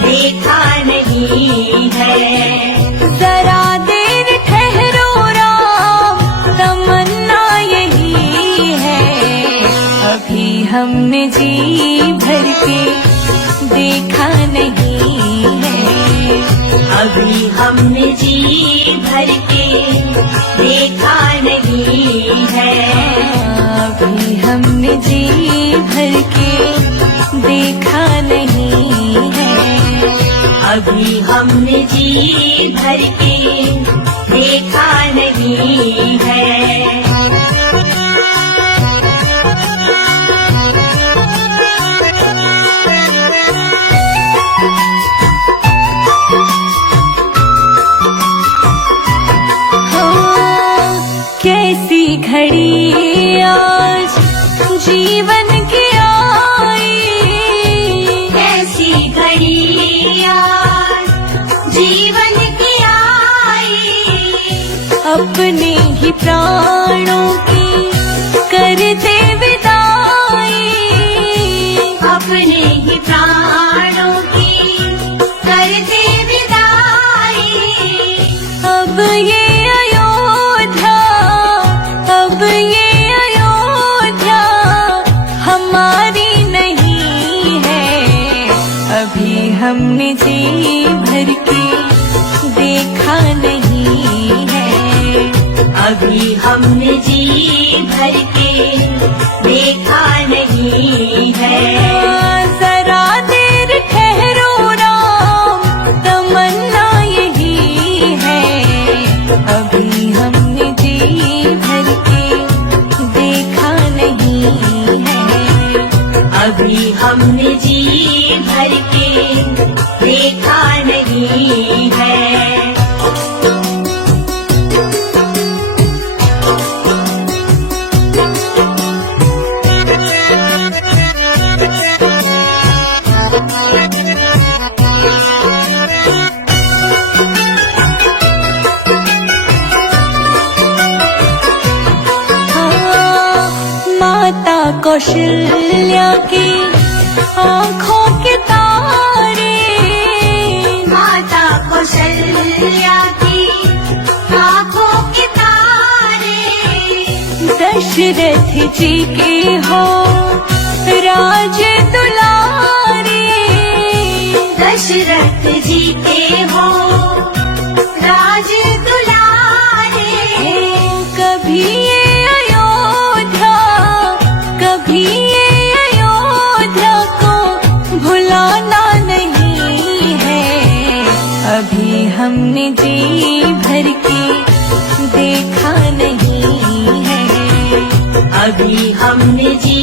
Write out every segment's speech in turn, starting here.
देखा नहीं है। जरा देर ठहरो राम, तमन्ना यही है। अभी हमने जी भर के देखा नहीं है। अभी हमने जी भर के देखा नहीं है। अभी हमने जी भर के देखा नहीं है। अभी हमने जी भर के देखा नहीं है। कैसी घड़ी आज जीवन की आई, कैसी घड़ी आज जीवन की आई। अपने ही प्राणों की करते विदाई। अपने ही प्राणों की करते विदाई। अब ये अब ये अयोध्या हमारी नहीं है। अभी हमने जी भर के देखा नहीं है। अभी हमने जी भर के देखा नहीं है। जरा देर ठहरो राम, तमन्ना यही है। अभी हमने जी भर के देखा नहीं है। अभी हमने जी भर के देखा नहीं है। माता कौशल्या की आँखों के तारे, माता कौशल्या की आँखों के तारे। दशरथ जी के हो राज दुलारे। दशरथ जी के हो राज दुलारे। कभी ये अयोध्या, कभी ये अयोध्या को भुलाना नहीं है। अभी हमने जी भर के देखा नहीं है। अभी हमने जी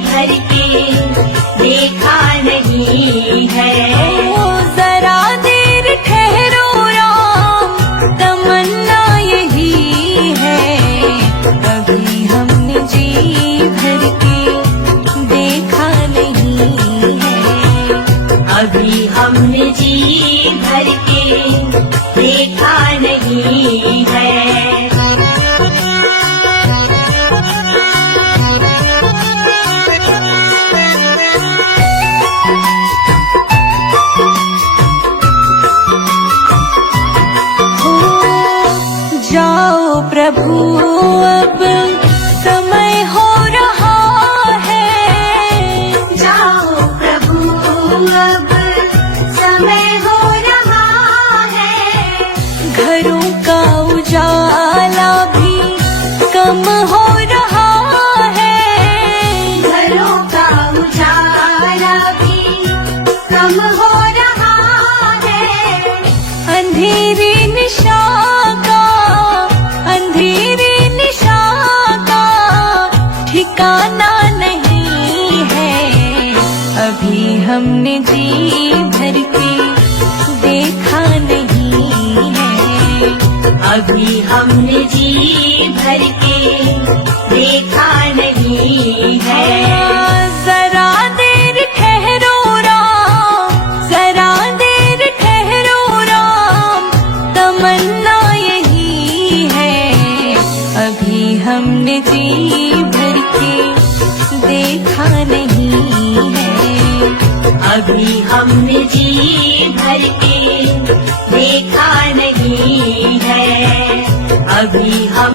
भर के देखा नहीं है। जरा देर ठहरो राम, तमन्ना यही है। अभी हमने जी भर के देखा नहीं है। अभी हमने जी भर के देखा नहीं है। जाओ प्रभु अब समय हो रहा है। जाओ प्रभु अब समय हो रहा है। घरों का उजाला भी कम हो रहा है। घरों का उजाला भी कम हो रहा है। अंधेरी निशा का, अंधेरी निशा का ठिकाना नहीं है। अभी हमने जी भर के देखा नहीं है। अभी हमने जी भर के देखा नहीं है। जरा देर ठहरो राम, जरा देर ठहरो राम, तमन्ना यही है। अभी हमने जी भर के देखा नहीं है। अभी हमने जी भर के देखा नहीं है। अभी हम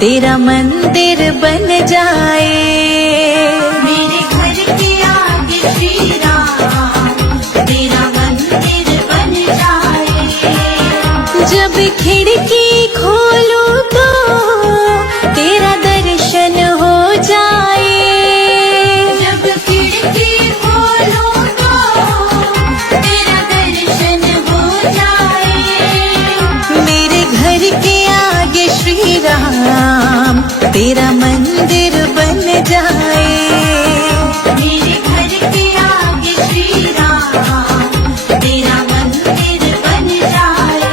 तेरा मंदिर बन जाए। मेरे घर के आगे श्री राम तेरा मंदिर बन जाए। जब खिड़की खोलूं तो तेरा दर्शन हो जाए। जब खिड़की खोलूं तो तेरा दर्शन हो जाए। मेरे घर के आगे श्री राम तेरा मंदिर बन जाए। मेरे घर के आगे श्री राम तेरा मंदिर बन जाए।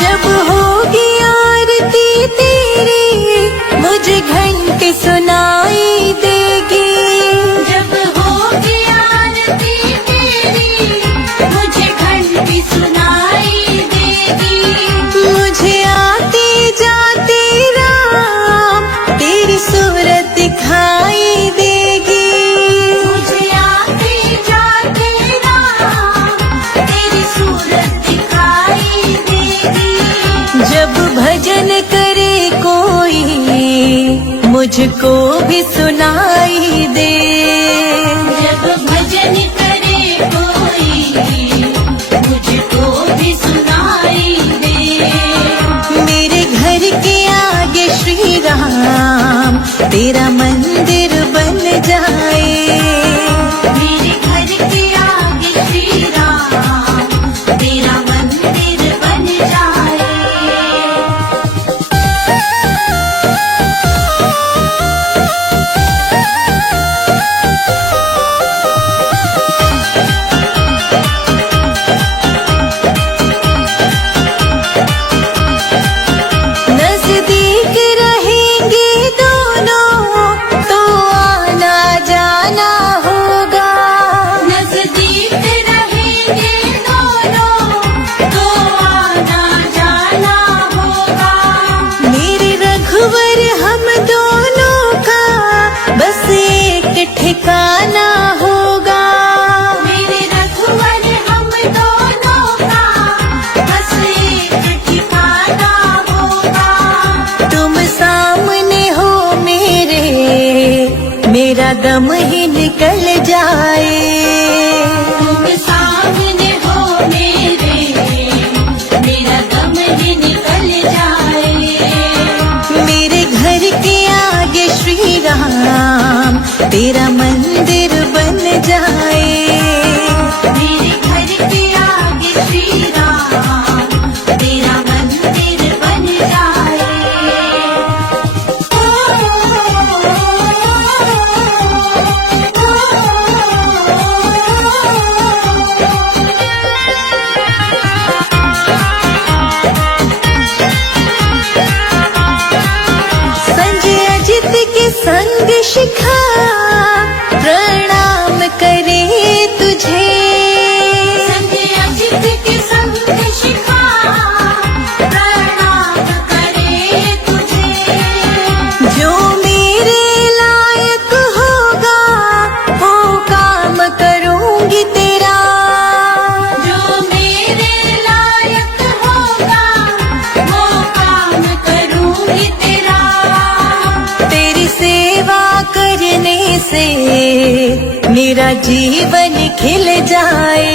जब होगी आरती तेरी मुझे घंटी सुनाई देगी। जब होगी आरती तेरी मुझे घंटी सुनाई देगी। मुझे आते जाते राम तेरी सूरत दिखाई देगी। मुझे आते जाते राम तेरी सूरत दिखाई देगी। जब भजन करे कोई मुझको भी सुनाई दे। जब भजन करे कोई मुझको भी सुनाई दे। मेरे घर के आगे श्री राम तेरा मंदिर बन जाए। मेरे घर के आगे श्री राम तेरा मंदिर बन जाए। नजदीक रहेंगे दोनों तो आना जाना होगा। नजदीक रहेंगे दोनों तो आना जाना होगा। मेरे रघुवर हम दोनों का बस एक ठिकाना होगा। मेरे रघुवर हम दोनों का बस एक ठिकाना होगा। तुम सामने हो मेरा दम ही निकल जाए। तुम सामने हो मेरा दम ही निकल जाए। मेरे घर के आगे श्री राम तेरा मंदिर बन जाए। मेरे घर के आगे श्री राम तेरा मंदिर बन जाए। संजय अजित के संग शिखा प्रणाम करे तुझे। संजय अजित के संग शिखा प्रणाम करे तुझे। जो मेरे लायक होगा वो काम करूंगी तेरा। जो मेरे लायक होगा वो काम करूंगी तेरा। तेरी सेवा करने से मेरा जीवन खिल जाए।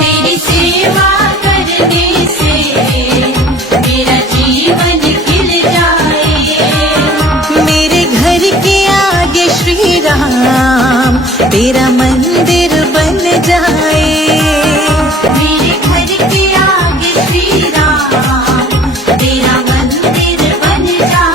तेरी सेवा करने से मेरा जीवन खिल जाए। मेरे घर के आगे श्री राम तेरा मंदिर बन जाए। मेरे घर के आगे श्री राम तेरा मंदिर बन जाए।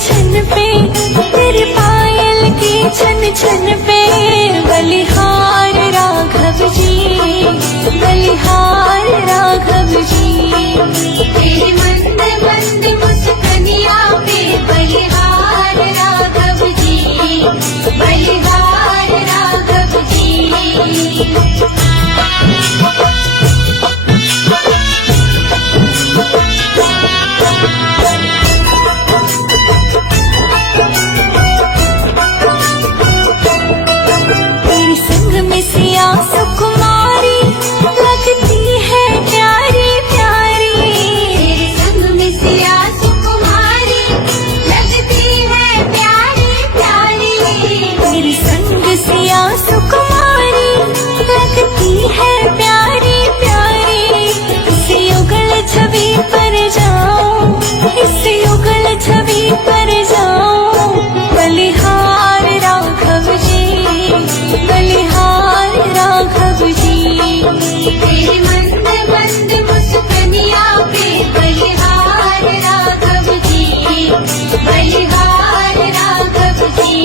छन पे, तेरे पायल के छन छन पे, बलिहार राघव जी, बलिहार राघव जी। तेरी मंद मंद मुस्कनिया पे बलिहार राघव जी, बलिहार राघव जी। तेरे संग में सिया सुकुमारी, लगती है प्यारी प्यारी। तेरे संग में सिया सुकुमारी, लगती है प्यारी प्यारी। तेरे संग सिया सुकुमारी, लगती है प्यारी प्यारी। इस युगल छवि पर जाओ, इस युगल छवि पर जाओ, बलिहार राघव जी, बलिहार राघव जी। तेरी मंद मंद मुस्कनिया पे बलिहार राघव जी, बलिहार राघव जी।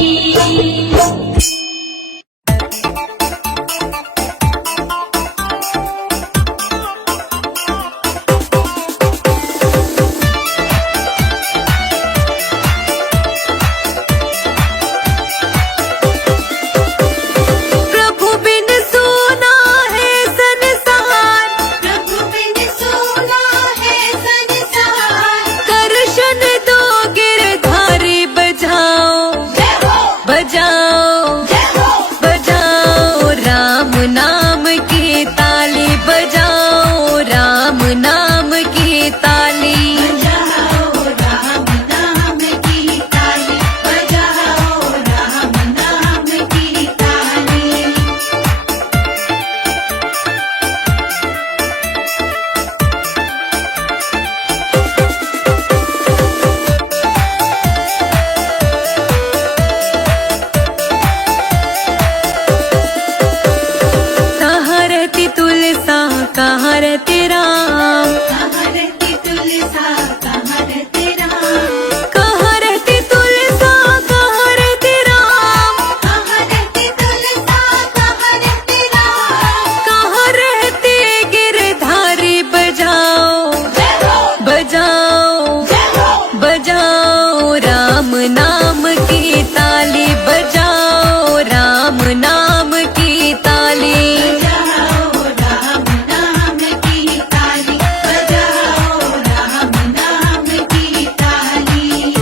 प्रभु बिन सोना है संसार, प्रभु बिन सोना है संसार। दर्शन दो गिरधारी बजाओ, जय हो, बजाओ, जय हो, बजाओ राम नाम की ताली, बजाओ राम नाम की ताली। बजाओ राम नाम की ताली, बजाओ राम नाम की ताली। कहाँ रहती तुलसा, कहाँ रहते राम, कहाँ रहती तुलसा, कहाँ रहते राम। कहाँ रहती तुलसा, कहाँ रहते राम, कहाँ रहती तुलसा, कहाँ रहते राम। कहाँ रहते गिरधारी बजाओ, जय हो, बजाओ, जय हो, बजाओ राम नाम की ताली, बजाओ राम नाम की ताली। बजाओ राम नाम की ताली, बजाओ राम नाम की ताली।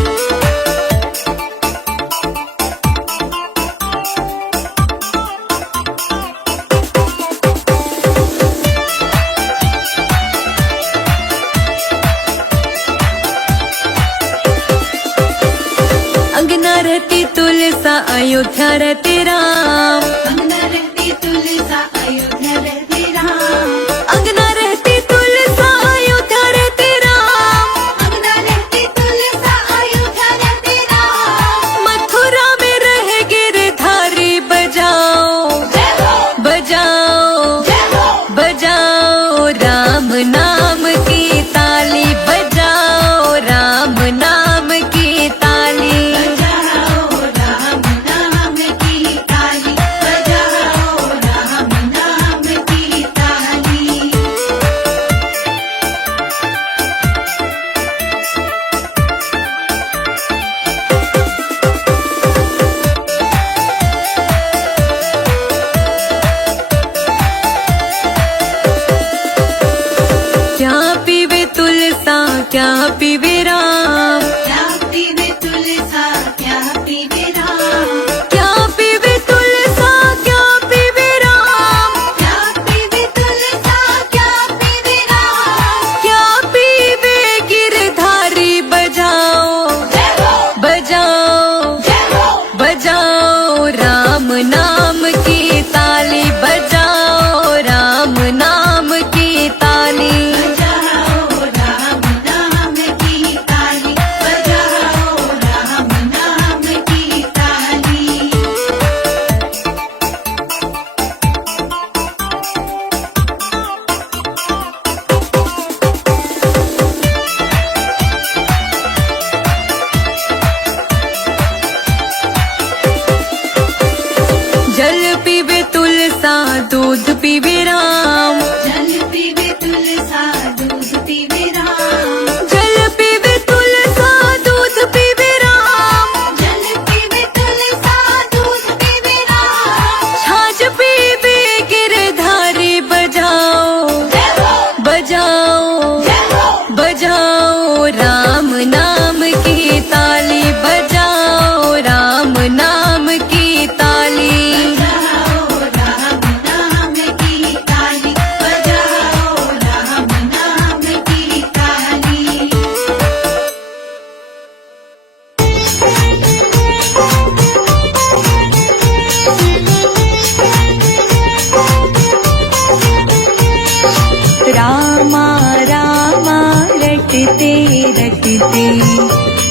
अंगना रहती तुलसा, अयोध्या रहते राम, अंगना रहती तुलसा, अयोध्या रहते राम। अंगना रहती तुलसा, अयोध्या रहते राम, अंगना रहती तुलसा, अयोध्या रहते राम। मथुरा में रहे गिरधारी बजाओ, जय हो, बजाओ, जय हो, बजाओ राम नाम की ताली, बजाओ राम नाम की ताली। बजाओ राम नाम की ताली, बजाओ राम नाम की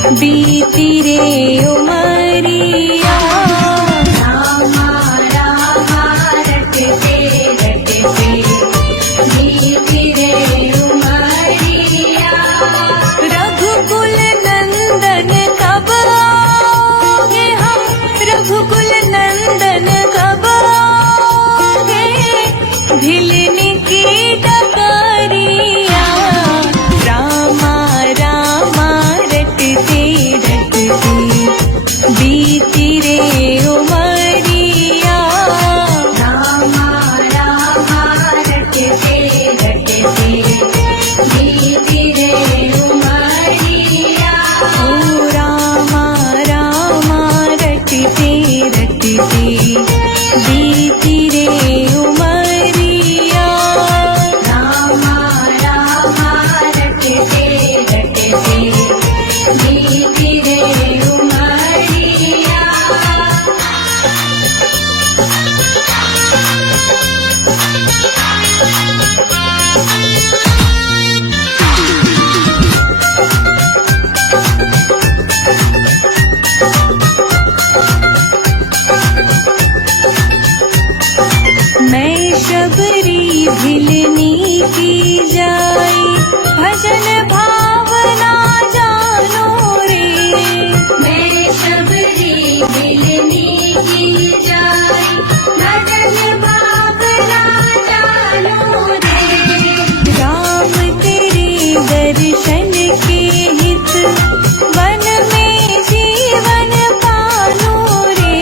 बीती रे उमरिया। रामा रामा रटते रटते बीती रे उमरिया। रघुकुल नंदन कब आओगे हम, रघुकुल नंदन कब आओगे, भिलने की डगरिया। रामा रामा रटते रटते बीती रे उमरिया। रामा रामा रटते रटते बीती रे उमरिया। ओ रामा रामा रटते रटते बीती रे उमरिया। रामा रामा रटते रटते बीती रे उमरिया। मैं शबरी भिलनी की जाई, भजन भावना जानो रे। मैं शबरी भिलनी की जाई, भजन भावना जानो रे। राम तेरे दर्शन के हित, वन में जीवन पालो रे।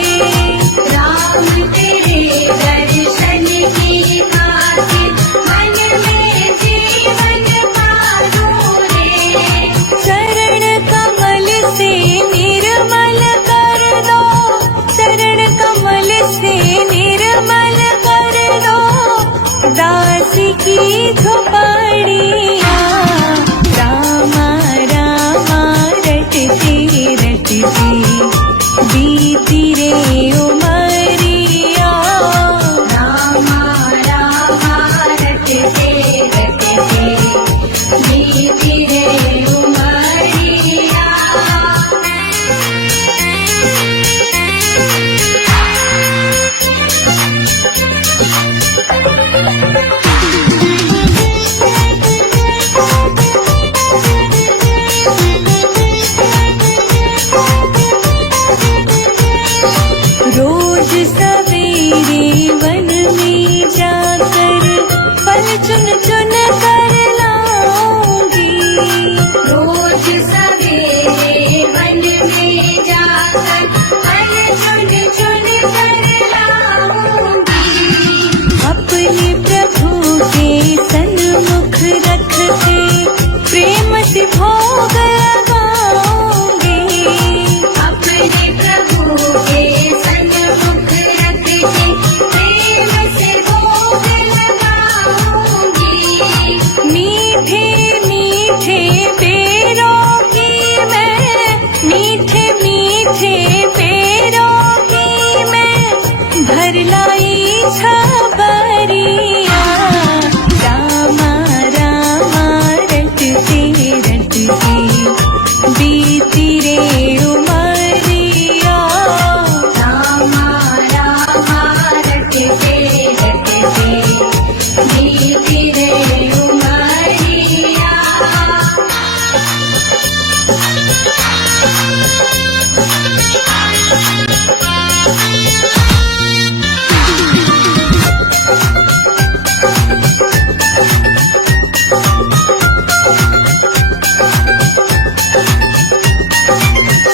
राम तेरे दर्शन की खातिर, मन में जीवन पालो रे। चरण कमल से निर्मल कर दो, चरण कमल से निर्मल कर दो, दास की झोपड़िया। रामा रामा रटते रटते बीती रे उमरिया। रामा रामा रटते रटते बीती रे उमरिया। रोज सवेरे वन में जाकर फल चुन चुन कर लाऊंगी। रोज सवेरे वन में जाकर फल चुन चुन कर लाऊंगी। अपने प्रभु के सन्मुख रख के प्रेम से भोग लगाऊंगी। अपने प्रभु के सन्मुख रख के प्रेम से भोग लगाऊंगी। मीठे मीठे पेरों की मैं, मीठे मीठे पेरों की मैं भर लाई छबरिया। रामा रामा रटते रटते बीती रे उमरिया। रामा रामा रटते रटते बीती रे उमरिया।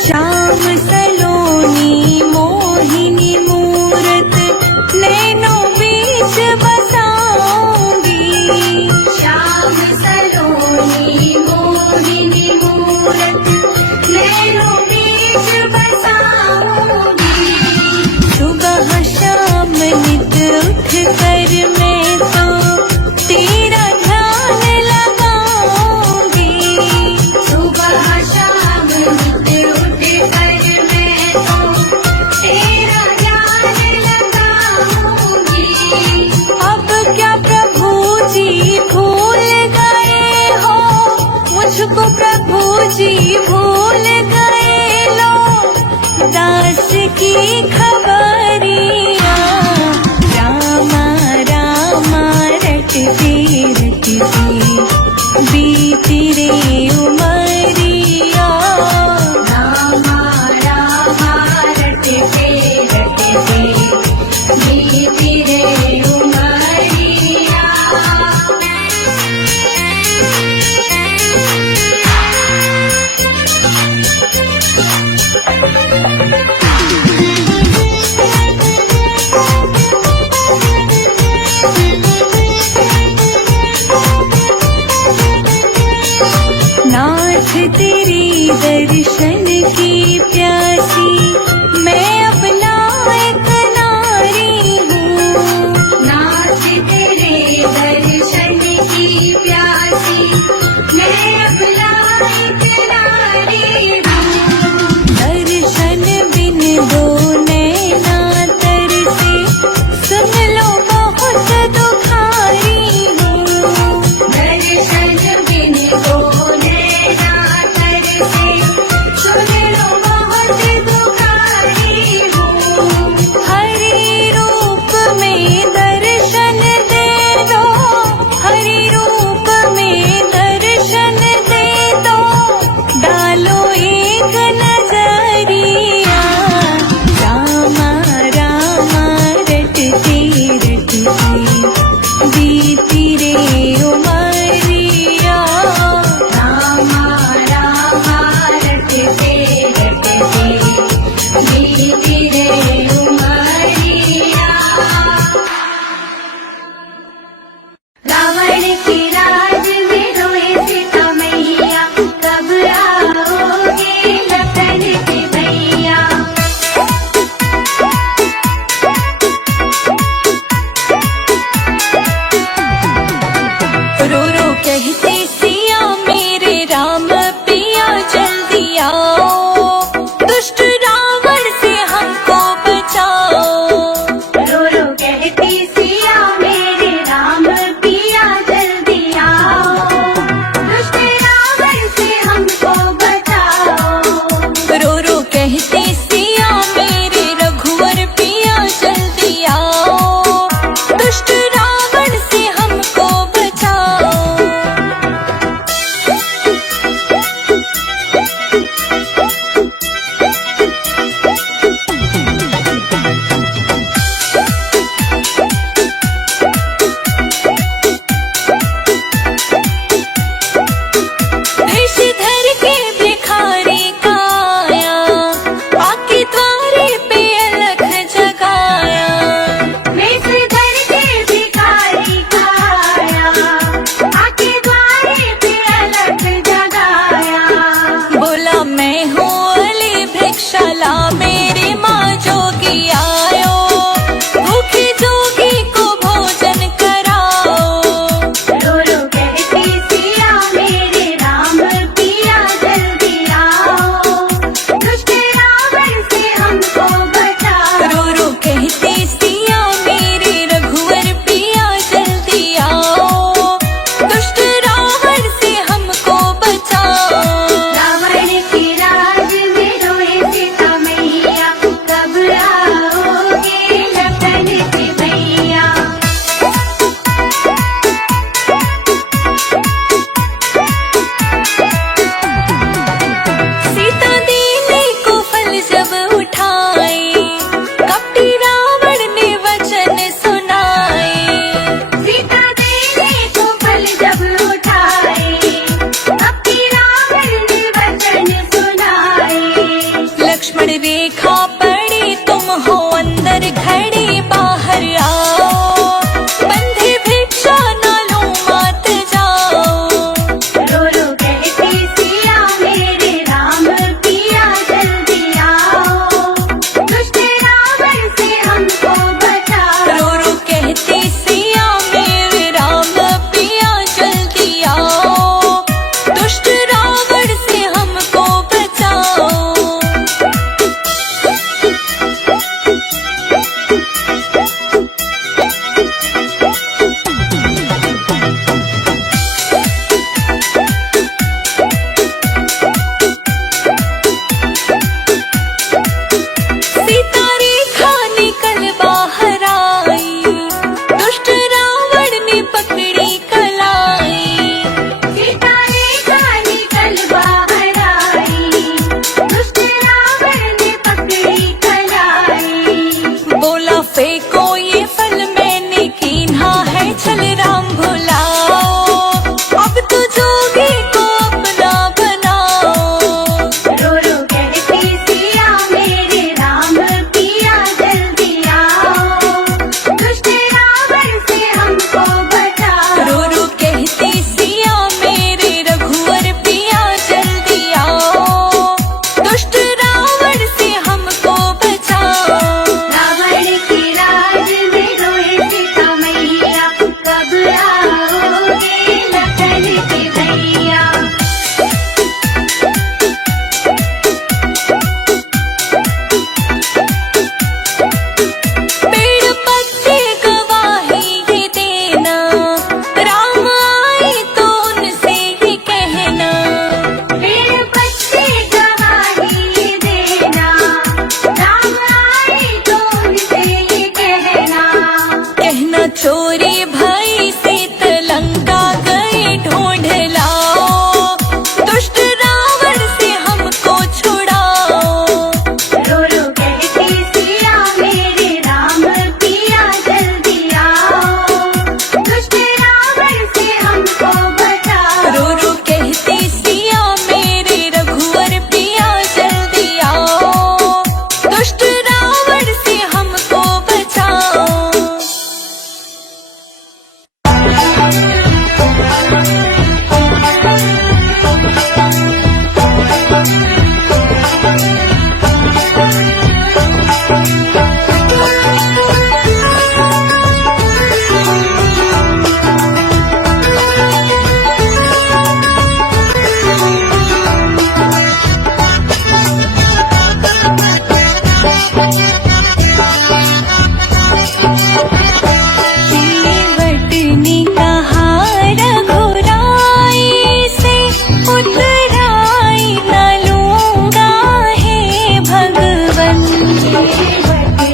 श्याम सलोनी मोहिनी मूरत नैनों बीच बसाऊंगी। श्याम सलोनी मोहिनी मूरत नैनों बीच बसाऊंगी। सुबह शाम नित उठ कर मैं तो तेरा ध्यान लगाऊंगी। सुबह शाम नित उठ कर मैं तो तेरा ध्यान लगाऊंगी। अब क्या प्रभु जी भूल गए हो, मुझको प्रभु जी भूल गए नाथ तेरे दर्शन की प्यासी मैं अपना एक नारी हूँ। नाथ तेरे दर्शन की प्यासी मैं अपना एक नारी हूँ। दर्शन बिन दो नैना तरसे सुन लो बहुत दुखारी हूँ। दर्शन बिन दो नैना तरसे सुन लो बहुत दुखारी हूँ। हरि रूप में दर्शन दे दो, हरि रूप में दर्शन दे दो, डालो एक नजरिया। रामा रामा रटते रटते बीती रे उमरिया। रामा रामा रटते रटते बीती रे उमरिया। रावण के राज में रोए सीता मैया, कब आओगे लखन के भैया। रो रो कहते सिया मेरे राम पिया जल्दी आओ, दुष्ट रावण से हमको बचाओ। रो रो कहती सिया मेरे राम पिया जल्दी आओ, दुष्ट रावण से हमको बचाओ। रो रो कहते सिया मेरे रघुवर पिया जल्दी आओ, दुष्ट रावण से हमको बचाओ। धर के भिखारी काया, आके द्वारे पे अलख जगाया। वेश धर के भिखारी काया, आके द्वारे पे अलख जगाया। बोला मैं हूँ अली भिक्षाला, मेरी माँ जोगी आयो, भूखी जोगी को भोजन कराओ। रो रो कहती सिया मेरे राम पिया जल्दी आओ, दुष्ट रावण से हमको बचाओ। रो रो कहते सिया मेरे रघुवर पिया जल्दी आओ, दुष्ट रावण से हमको बचाओ। रावण के राज में रोए सीता मैया, कब आओगे लखन के भैया। सीता देने को फल जब उठाए, कपटी रावण ने वचन सुनाए। सीता देने को फल जब उठाए, अपनी रावण ने वचन सुनाए। लक्ष्मण रेखा पड़ी तुम हो अंदर खड़े, बाहर आओ, बंधे भिक्षा न लो मात जाओ। रो रो कहती सिया मेरे राम पिया जल्दी आओ, दुष्ट रावण से हमको बचाओ। रो रो कहते सिया मेरे राम पिया जल्दी आओ, दुष्ट रावण से हमको बचाओ।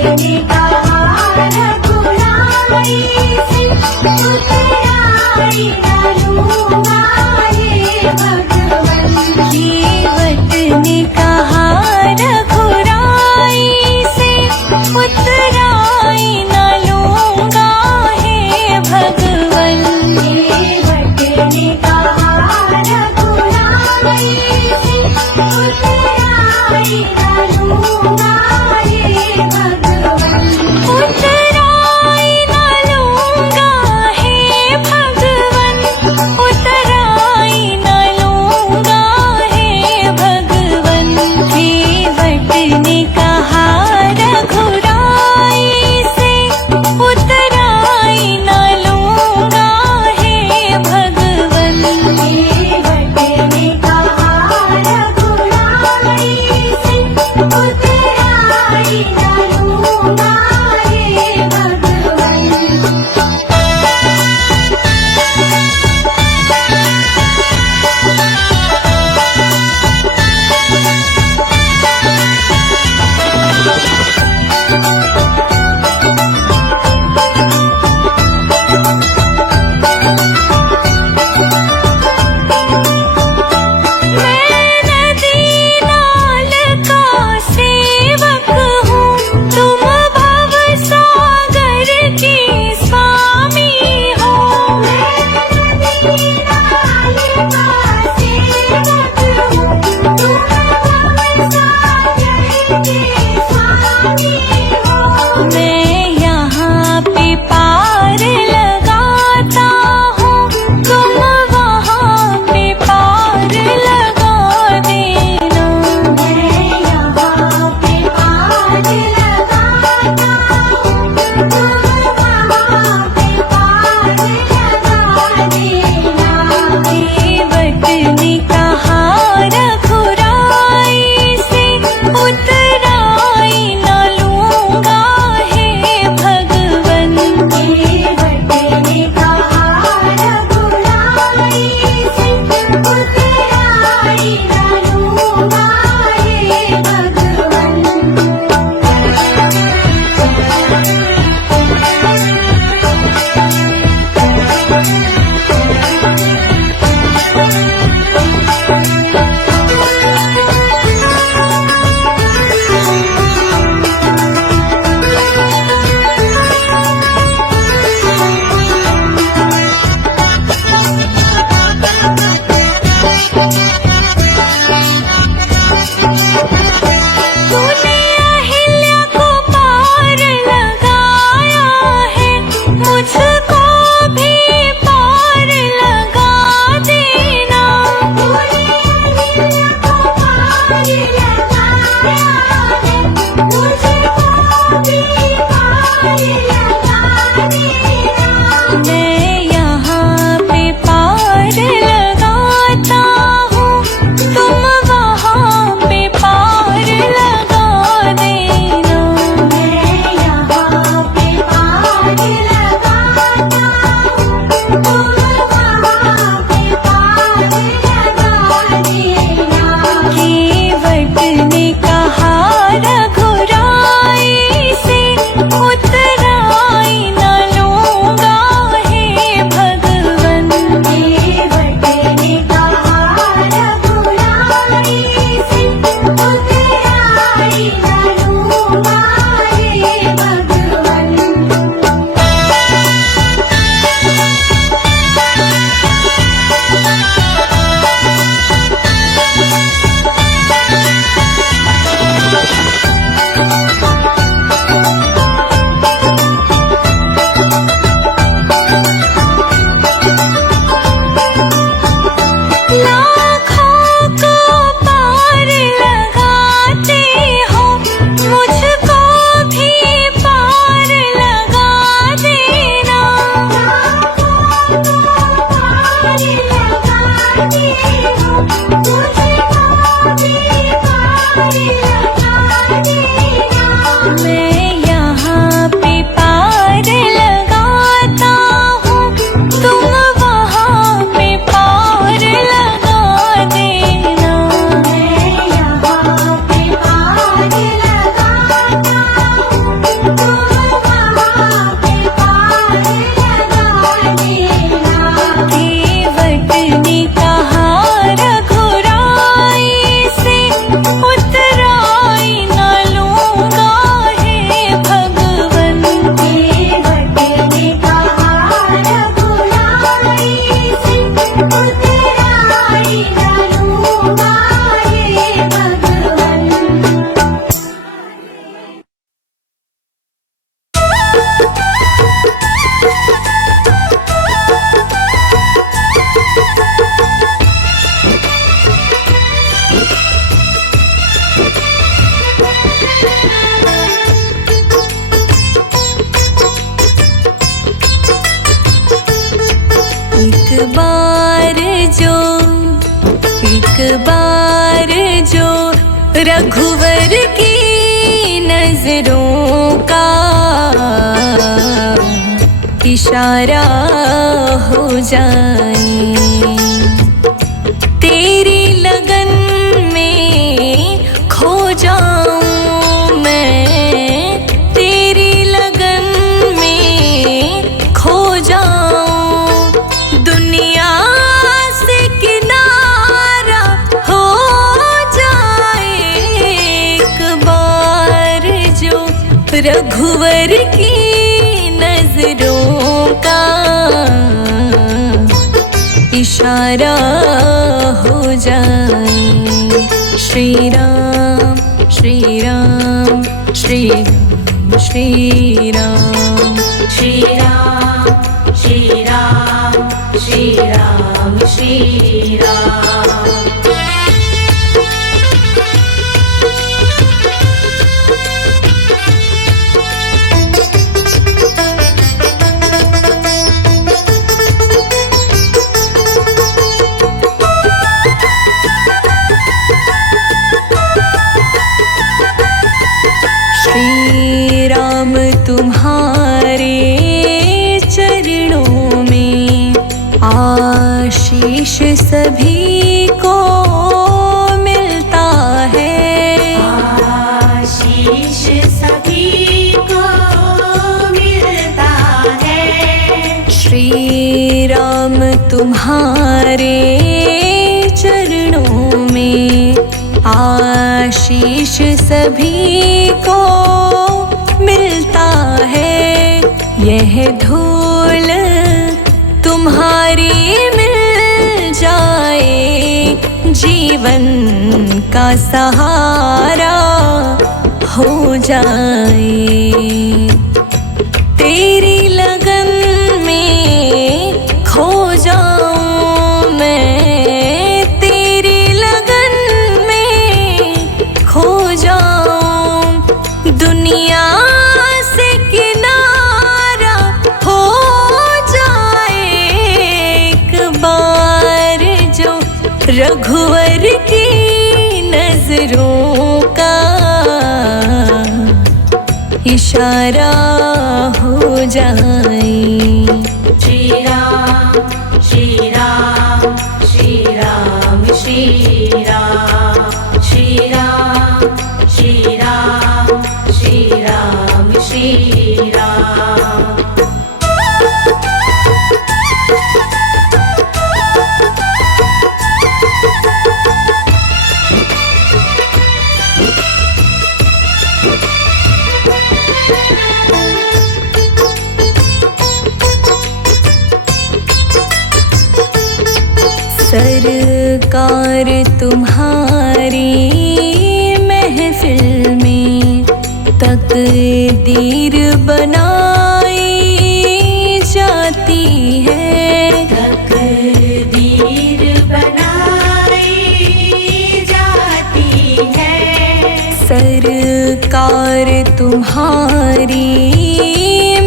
ने कहा रघुराई से उतराई न लूंगा हे भगवन। केवट ने कहा रघुराई से उतराई न लूंगा हे भगवन। केवट ने कहा रघुराई से उतराई न लूंगा हे भगवन। उतराई न लूंगा हे भगवन। उतराई न लूंगा हे भगवन। केवट ने कहा रघुराई से उतराई न लूंगा हे भगवन। केवट ने कहा रघुराई से पराई न लूंगा हे भगवन। केवट ने कहा रघुराई से उतराई न लूंगा हे भगवन। एक बार जो रघुवर की नजरों का इशारा हो जाए, तेरी लगन में खो जाऊं मैं, तेरी लगन में खो जाऊं, दुनिया से किनारा हो जाए। एक बार जो रघुवर की नजरों का इशारा हो जाए। श्री राम श्री राम श्री राम श्री राम श्री राम श्री राम श्री राम श्री राम। श्री राम तुम्हारे चरणों में आशीष सभी को मिलता है, आशीष सभी को मिलता है। श्री राम तुम्हारे चरणों में आशीष सभी को मिलता है। यह धूल तुम्हारी मिल जाए, जीवन का सहारा हो जाए। तेरी लगन में खो जाऊं मैं, तेरी लगन में खो जाऊं, दुनिया से किनारा हो जाए। एक बार जो रघुवर की नजरों का इशारा हो जाए। श्री राम श्री राम श्री राम श्री राम श्री राम श्री राम श्री राम श्री राम। सरकार तुम्हारी महफिल में तकदीर बनाई जाती है, तकदीर बनाई जाती है। सरकार तुम्हारी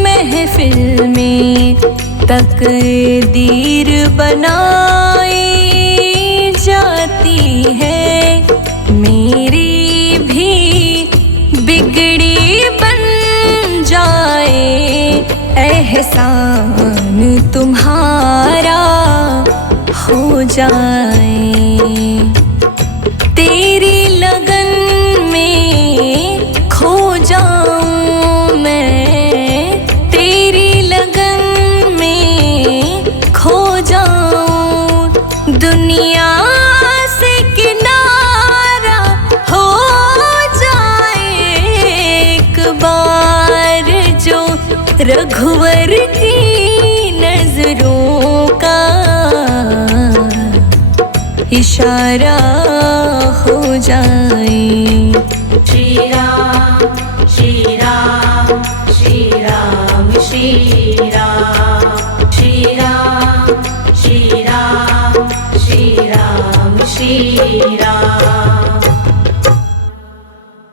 महफिल में तकदीर बनाई जाती है। मेरी भी बिगड़ी बन जाए, एहसान तुम्हारा हो जाए। तेरी लगन में खो जाऊं मैं, तेरी लगन में खो जाऊं, दुनिया से किनारा हो रघुवर की नजरों का इशारा हो जाए। श्री राम श्री राम श्री राम श्री राम श्री राम श्री राम श्री राम श्री राम।